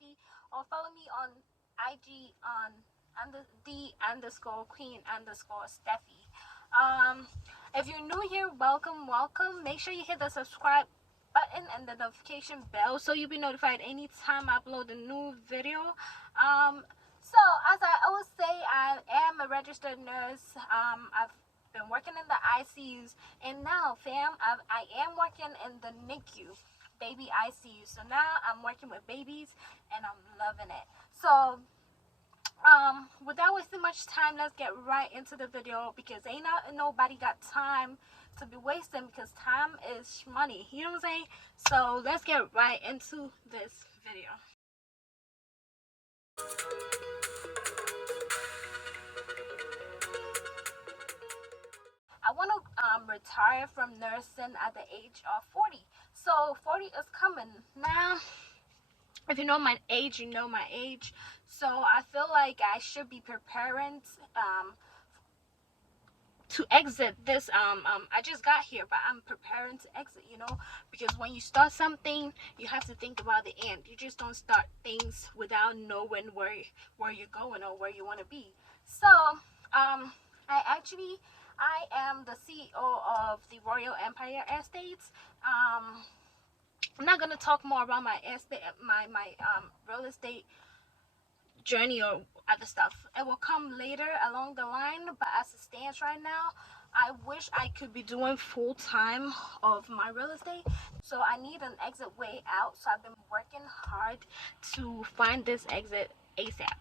Steffi, or follow me on IG on the_queen_Steffi. If you're new here, welcome. Make sure you hit the subscribe button and the notification bell so you'll be notified anytime I upload a new video. So as I always say, I am a registered nurse. I've been working in the ICUs, and now, fam, I am working in the NICU, baby ICU. So now I'm working with babies, and I'm loving it. So without wasting much time, let's get right into the video, because ain't nobody got time to be wasting, because time is money, you know what I'm saying? So let's get right into this video. I want to retire from nursing at the age of 40. So 40 is coming now. If you know my age, you know my age. So I feel like I should be preparing to exit this. I just got here, but I'm preparing to exit, because when you start something, you have to think about the end. You just don't start things without knowing where you're going or where you want to be. So I am the CEO of the Royal Empire Estates. I'm not gonna talk more about my estate, my real estate journey or other stuff. It will come later along the line, but as it stands right now, I wish I could be doing full time of my real estate. So I need an exit way out. So I've been working hard to find this exit ASAP,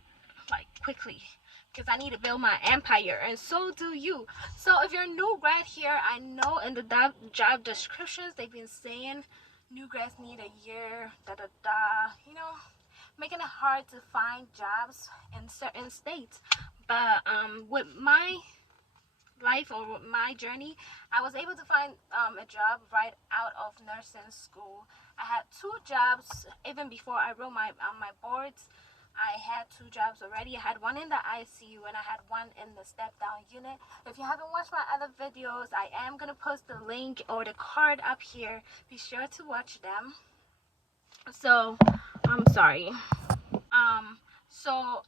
like quickly, because I need to build my empire, and so do you. So if you're a new grad here, I know in the job descriptions they've been saying new grads need a year, making it hard to find jobs in certain states. But with my life or with my journey, I was able to find a job right out of nursing school. I had 2 jobs even before I wrote my boards. I had 2 jobs already. I had one in the ICU and I had one in the step down unit. If you haven't watched my other videos, I am gonna post the link or the card up here. Be sure to watch them. So I'm sorry. So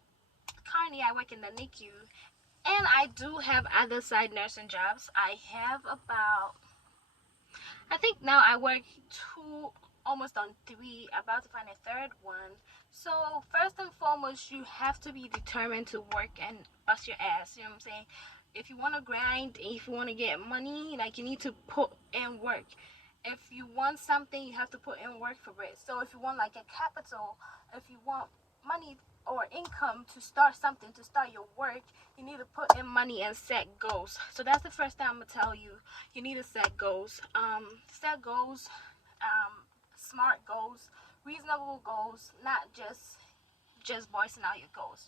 currently I work in the NICU, and I do have other side nursing jobs. I have about, I think now I work 2, almost on 3, about to find a 3rd one. So first and foremost, you have to be determined to work and bust your ass, you know what I'm saying? If you want to grind, if you want to get money, like, you need to put in work. If you want something, you have to put in work for it. So if you want like a capital, if you want money or income to start something, to start your work, you need to put in money and set goals. So that's the first thing I'm gonna tell you. You need to set goals. Set goals, smart goals, reasonable goals, not just voicing out your goals.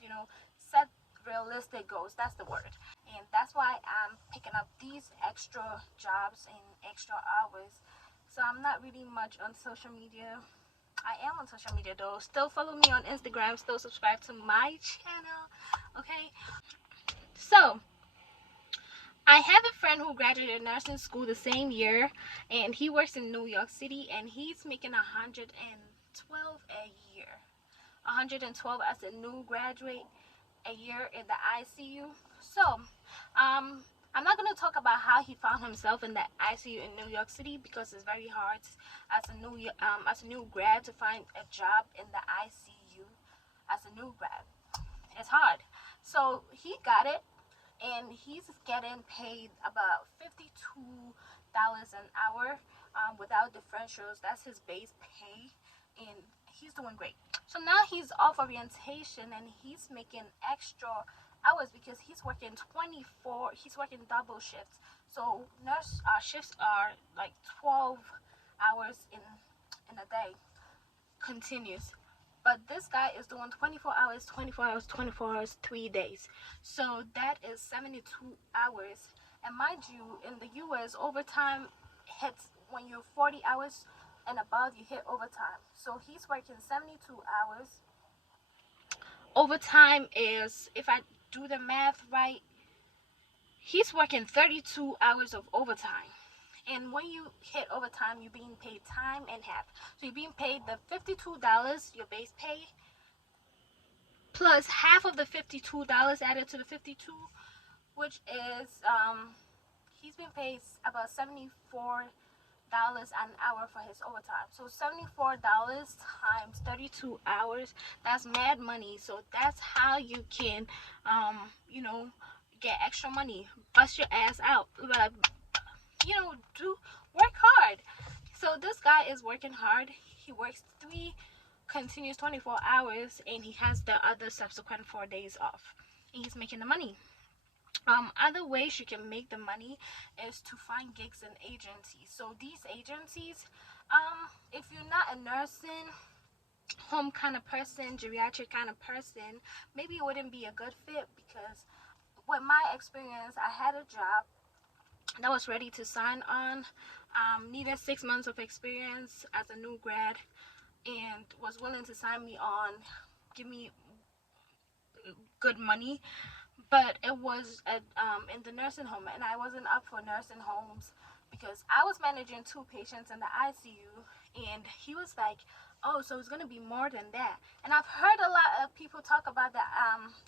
Set realistic goals. That's the word. And that's why I'm picking up these extra jobs and extra hours. So I'm not really much on social media. I am on social media though. Still follow me on Instagram. Still subscribe to my channel. Okay. So I have a friend who graduated nursing school the same year, and he works in New York City, and he's making 112 a year. 112 as a new graduate a year in the ICU. So I'm not going to talk about how he found himself in the ICU in New York City, because it's very hard as a new grad to find a job in the ICU as a new grad. It's hard. So he got it, and he's getting paid about $52 an hour without differentials. That's his base pay, and he's doing great. So now he's off orientation, and he's making extra hours because he's working double shifts. So nurse shifts are like 12 hours in a day, continuous. But this guy is doing 24 hours, 24 hours, 24 hours, 3 days. So that is 72 hours. And mind you, in the US, overtime hits when you're 40 hours and above, you hit overtime. So he's working 72 hours. Overtime is, if I do the math right, he's working 32 hours of overtime. And when you hit overtime, you're being paid time and half. So you're being paid the $52, your base pay, plus half of the $52 added to the 52, which is he's been paid about $74 an hour for his overtime. So $74 times 32 hours, that's mad money. So that's how you can you know, get extra money. Bust your ass out. But do work hard. So this guy is working hard. He works 24 hours, and he has the other subsequent 4 days off. And he's making the money. Other ways you can make the money is to find gigs in agencies. So these agencies, if you're not a nursing home kind of person, geriatric kind of person, maybe it wouldn't be a good fit, because with my experience, I had a job that was ready to sign on, needed 6 months of experience as a new grad, and was willing to sign me on, give me good money. But it was in the nursing home, and I wasn't up for nursing homes because I was managing 2 patients in the ICU, and he was like, "Oh, so it's gonna be more than that." And I've heard a lot of people talk about the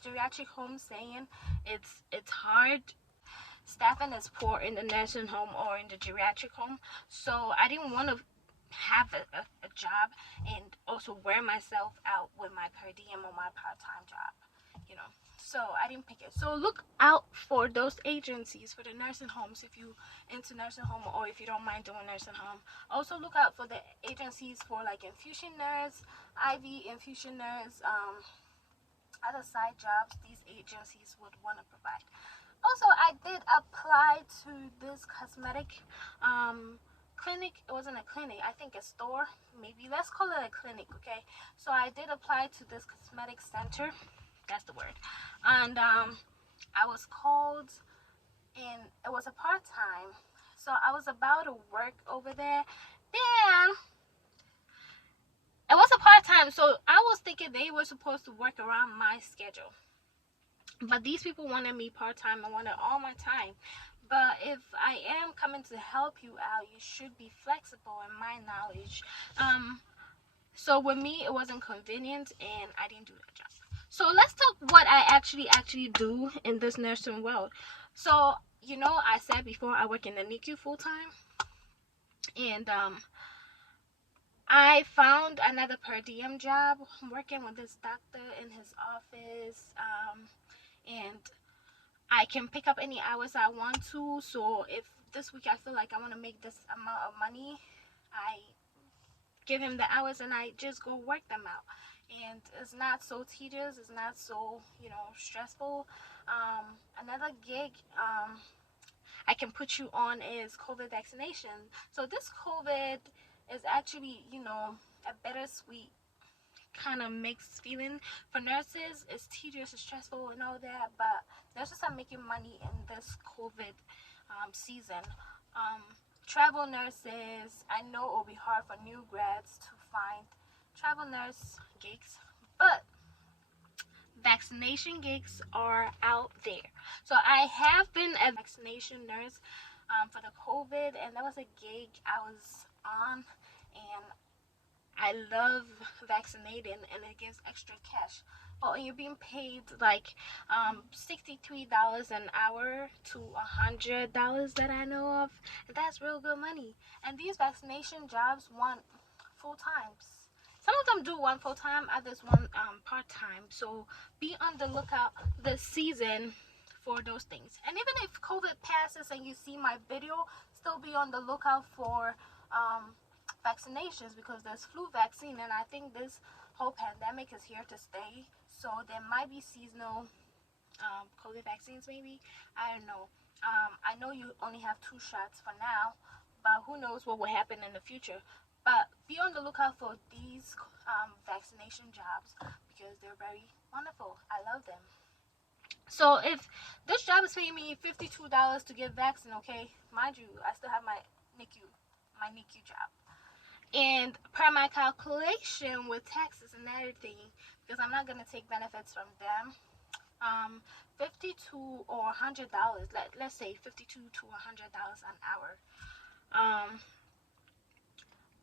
geriatric home, saying it's hard. Staffing is poor in the nursing home or in the geriatric home, so I didn't want to have a job and also wear myself out with my per diem or my part-time job, you know. So I didn't pick it. So look out for those agencies for the nursing homes if you into nursing home, or if you don't mind doing nursing home. Also look out for the agencies for like infusion nurse, IV infusion nurse, other side jobs these agencies would want to provide. Also, I did apply to this cosmetic clinic. It wasn't a clinic, I think a store, maybe. Let's call it a clinic, okay? So I did apply to this cosmetic center. That's the word. And I was called, and it was a part-time. So I was about to work over there. Then it was a part-time, so I was thinking they were supposed to work around my schedule. But these people wanted me part-time and wanted all my time. But if I am coming to help you out, you should be flexible, in my knowledge. So with me, it wasn't convenient, and I didn't do that job. So let's talk what I actually do in this nursing world. So I said before, I work in the NICU full-time, and I found another per diem job working with this doctor in his office, and I can pick up any hours I want to. So if this week I feel like I want to make this amount of money, I give him the hours and I just go work them out. And it's not so tedious, it's not so stressful. Another gig I can put you on is COVID vaccination. So this COVID is actually a bittersweet kind of mixed feeling. For nurses, it's tedious, it's stressful and all that, but nurses are making money in this COVID season. Travel nurses, I know it will be hard for new grads to find travel nurse gigs, but vaccination gigs are out there. So I have been a vaccination nurse for the COVID, and that was a gig I was on, and I love vaccinating, and it gives extra cash. Oh, and you're being paid like $63 an hour to $100 that I know of. And that's real good money. And these vaccination jobs want full times. Some of them do want full time, others want part time. So be on the lookout this season for those things. And even if COVID passes and you see my video, still be on the lookout for vaccinations, because there's flu vaccine, and I think this whole pandemic is here to stay. So there might be seasonal COVID vaccines, maybe. I don't know. I know you only have 2 shots for now, but who knows what will happen in the future. But be on the lookout for these vaccination jobs, because they're very wonderful. I love them. So if this job is paying me $52 to get vaccine, okay, mind you, I still have my NICU job. And per my calculation with taxes and everything, because I'm not gonna take benefits from them, $52 or $100. Let's say $52 to $100 an hour.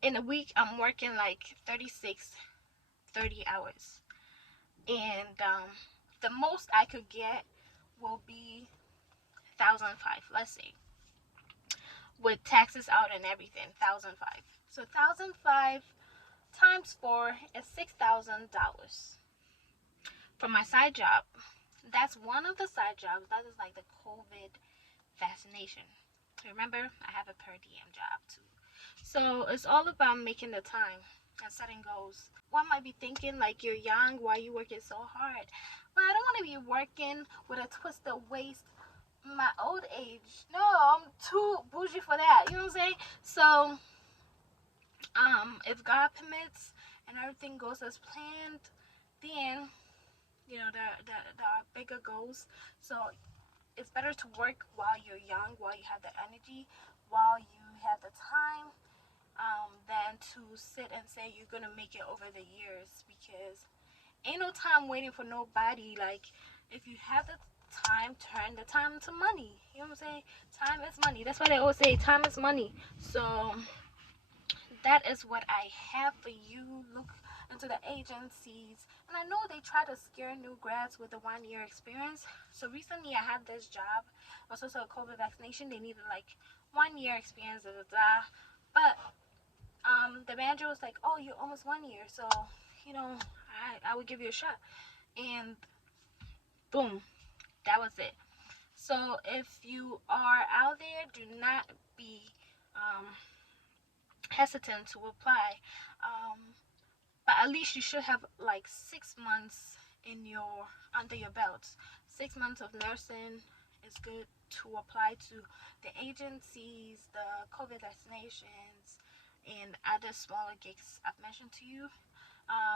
In a week, I'm working like 30 hours. and the most I could get will be 1,005. Let's say with taxes out and everything, 1,005. So 1,005 times 4 is $6,000 for my side job. That's one of the side jobs. That is like the COVID vaccination. Remember, I have a per diem job too. So it's all about making the time and setting goals. One might be thinking like you're young, why you working so hard? But I don't want to be working with a twisted waist my old age. No, I'm too bougie for that. You know what I'm saying? So, if God permits and everything goes as planned, then there are bigger goals. So it's better to work while you're young, while you have the energy, while you have the time, than to sit and say you're gonna make it over the years, because ain't no time waiting for nobody. Like, if you have the time, turn the time to money. You know what I'm saying? Time is money. That's why they always say time is money. So that is what I have for you. Look into the agencies, and I know they try to scare new grads with a 1 year experience. So recently I had this job, it was also a COVID vaccination. They needed like 1 year experience, but the manager was like, oh, you're almost 1 year, so I would give you a shot. And boom, that was it. So if you are out there, do not be um, hesitant to apply. But at least you should have like 6 months under your belt. 6 months of nursing is good to apply to the agencies, the COVID vaccinations, and other smaller gigs I've mentioned to you.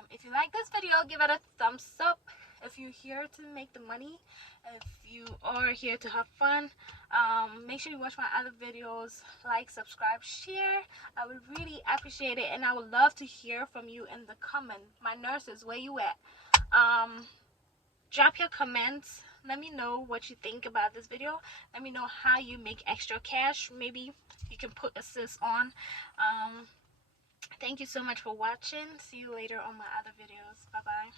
If you like this video, give it a thumbs up. If you're here to make the money, if you are here to have fun, make sure you watch my other videos, like, subscribe, share. I would really appreciate it, and I would love to hear from you in the comment. My nurses, where you at? Drop your comments. Let me know what you think about this video. Let me know how you make extra cash. Maybe you can put assist on. Thank you so much for watching. See you later on my other videos. Bye bye.